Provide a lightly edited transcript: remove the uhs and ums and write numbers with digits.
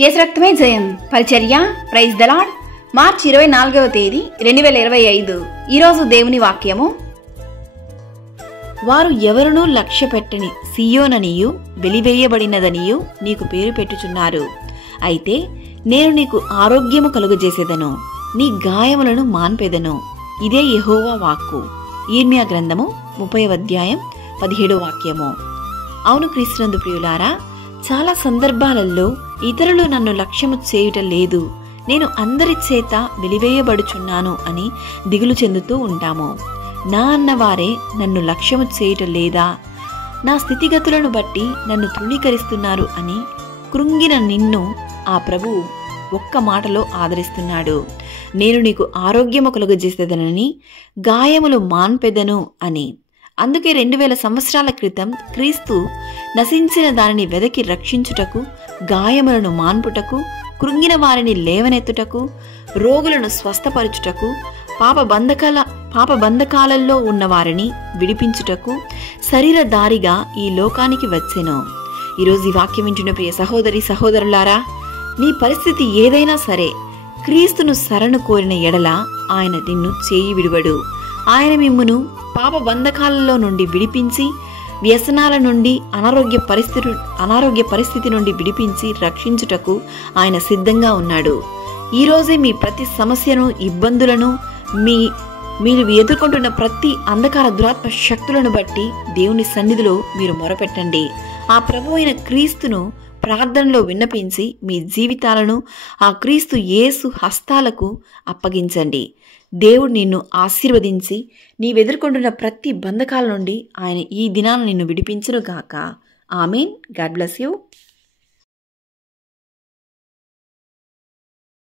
యేసు రక్తమే జయం పరిచర్య ప్రైజ్ ద లార్డ్. మార్చి 24వ తేదీ 2025. ఈరోజు దేవుని వాక్యము. వారు ఎవరునూ లక్ష్య పెట్టని సియోననియు వెలివేయబడినదనియు నీకు పేరు పెట్టుచున్నారు. అయితే నేను నీకు ఆరోగ్యము కలుగజేసేదను, నీ గాయములను మాన్పెదను. ఇదే యెహోవా వాక్కు. యిర్మీయా గ్రంథము 30వ అధ్యాయం 17వ వాక్యము. అవును క్రీస్తునందు ప్రియులారా, చాలా సందర్భాలలో ఇతరులు నన్ను లక్ష్యము చేయుట లేదు, నేను అందరి చేత వెలివేయబడుచున్నాను అని దిగులు చెందుతూ ఉంటాము. నా అన్నవారే నన్ను లక్ష్యము చేయుట లేదా, నా స్థితిగతులను బట్టి నన్ను తృణీకరిస్తున్నారు అని కృంగిన నిన్ను ఆ ప్రభువు ఒక్క మాటలో ఆదరిస్తున్నాడు. నేను నీకు ఆరోగ్యము కలుగజేసేదనని, గాయములు మాన్పెదను అని. అందుకే 2000 సంవత్సరాల క్రితం క్రీస్తు నశించిన దానిని వెదకి రక్షించుటకు, గాయములను మాన్పుటకు, కృంగిన వారిని లేవనెత్తుటకు, రోగులను స్వస్థపరచుటకు, పాప బంధకాలలో ఉన్న వారిని విడిపించుటకు శరీరధారిగా ఈ లోకానికి వచ్చెను. ఈరోజు ఈ వాక్యం వింటున్న ప్రియ సహోదరి సహోదరులారా, నీ పరిస్థితి ఏదైనా సరే క్రీస్తును శరణు కోరిన ఎడల ఆయన నిన్ను చేయి విడువడు. ఆయన మిమ్మును పాప బంధకాలలో నుండి విడిపించి, వ్యసనాల నుండి, అనారోగ్య పరిస్థితి నుండి విడిపించి రక్షించుటకు ఆయన సిద్ధంగా ఉన్నాడు. ఈరోజే మీ ప్రతి సమస్యను, ఇబ్బందులను, మీరు ఎదుర్కొంటున్న ప్రతి అంధకార దురాత్మ శక్తులను బట్టి దేవుని సన్నిధిలో మీరు మొరపెట్టండి. ఆ ప్రభువైన అయిన క్రీస్తును ప్రార్థనలో విన్నపించి మీ జీవితాలను ఆ క్రీస్తు యేసు హస్తాలకు అప్పగించండి. దేవుడు నిన్ను ఆశీర్వదించి నీవెదుర్కొంటున్న ప్రతి బంధకాల నుండి ఆయన ఈ దినాన్ని నిన్ను విడిపించును గాక. ఆమేన్. God bless you.